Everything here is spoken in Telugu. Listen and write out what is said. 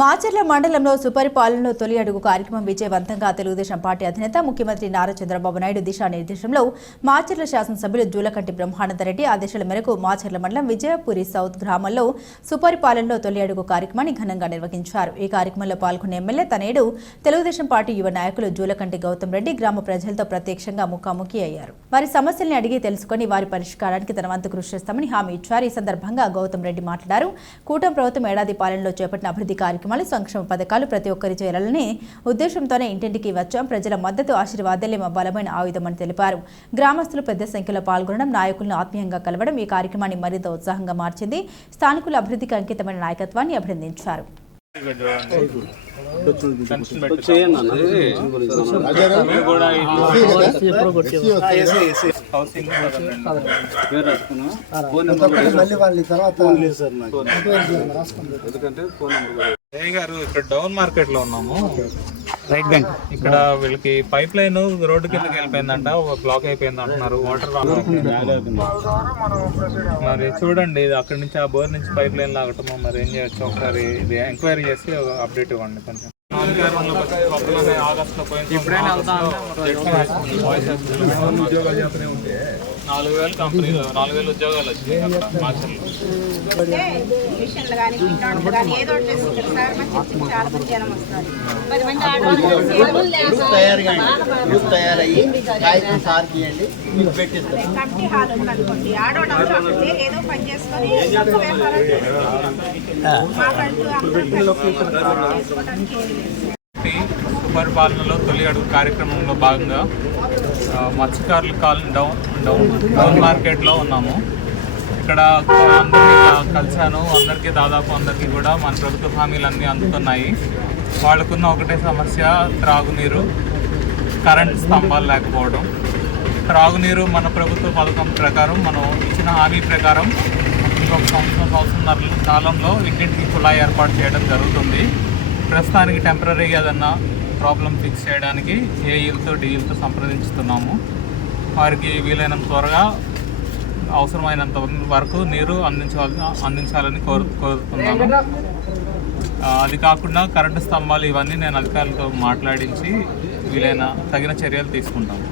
మాచర్ల మండలంలో సుపరిపాలనలో తొలి అడుగు కార్యక్రమం విజయవంతంగా తెలుగుదేశం పార్టీ అధినేత ముఖ్యమంత్రి నారా చంద్రబాబు నాయుడు దిశానిర్దేశంలో మాచర్ల శాసనసభ్యులు జూలకంటి బ్రహ్మానందరెడ్డి ఆదేశాల మేరకు మాచర్ల మండలం విజయపురి సౌత్ గ్రామంలో సుపరిపాలనలో తొలి అడుగు కార్యక్రమాన్ని ఘనంగా నిర్వహించారు. ఈ కార్యక్రమంలో పాల్గొన్న ఎమ్మెల్యే తనేడు తెలుగుదేశం పార్టీ యువ నాయకులు జూలకంటి గౌతమ్ రెడ్డి గ్రామ ప్రజలతో ప్రత్యక్షంగా ముఖాముఖి అయ్యారు. వారి సమస్యల్ని అడిగి తెలుసుకుని వారి పరిష్కారానికి తన వంతు కృషి చేస్తామని హామీ ఇచ్చారు. ఈ సందర్భంగా గౌతమ్ రెడ్డి మాట్లాడారు. కూటమి ప్రభుత్వం ఏడాది పాలనలో చేపట్టిన అభివృద్ధి సంక్షేమ పథకాలు ప్రతి ఒక్కరి చేరాలని ఉద్దేశంతోనే ఇంటింటికి వచ్చాం. ప్రజల మద్దతు ఆశీర్వాదాలే మా బలమైన ఆయుధమని తెలిపారు. గ్రామస్తులు పెద్ద సంఖ్యలో పాల్గొనడం, నాయకులను ఆత్మీయంగా కలవడం ఈ కార్యక్రమాన్ని మరింత ఉత్సాహంగా మార్చింది. స్థానికుల అభివృద్ధికి అంకితమైన నాయకత్వాన్ని అభినందించారు. గారు ఇక్కడ డౌన్ మార్కెట్ లో ఉన్నాము. రైట్ బ్యాంక్ ఇక్కడ వీళ్ళకి పైప్ లైన్ రోడ్డు కిందకి వెళ్ళిపోయిందంట, ఒక బ్లాక్ అయిపోయింది అంటున్నారు. వాటర్ మరి చూడండి, అక్కడి నుంచి ఆ బోర్ నుంచి పైప్ లైన్ లాగటము మరి ఏం చేయొచ్చు ఒకసారి ఇది ఎంక్వైరీ చేసి అప్డేట్ ఇవ్వండి. కొంచెం 4,000 కంపెనీలో 4,000 ఉద్యోగాలు వచ్చినాయి అక్కడ మాచర్లో. సుపరిపాలనలో తొలి అడుగు కార్యక్రమంలో భాగంగా మత్స్యకారుల కాలనీ డౌన్ మార్కెట్లో ఉన్నాము. ఇక్కడ అందరికీ కలిశాను. అందరికీ కూడా మన ప్రభుత్వ హామీలు అన్నీ అందుతున్నాయి. వాళ్ళకున్న ఒకటే సమస్య త్రాగునీరు, కరెంట్ స్తంభాలు లేకపోవడం. త్రాగునీరు మన ప్రభుత్వ పథకం ప్రకారం మనం ఇచ్చిన హామీ ప్రకారం ఇంకొక సంవత్సరం కాలంలో ఇంటింటికి కుళాయి ఏర్పాటు చేయడం జరుగుతుంది. ప్రస్తుతానికి టెంపరీగా ఏదన్నా ప్రాబ్లం ఫిక్స్ చేయడానికి ఏఈలతో డిఈలతో సంప్రదించుతున్నాము. వారికి వీలైనంత త్వరగా అవసరమైనంత వరకు నీరు అందించాలని కోరుతున్నాము. అది కాకుండా కరెంటు స్తంభాలు ఇవన్నీ నేను అధికారులతో మాట్లాడించి వీలైన తగిన చర్యలు తీసుకుంటాము.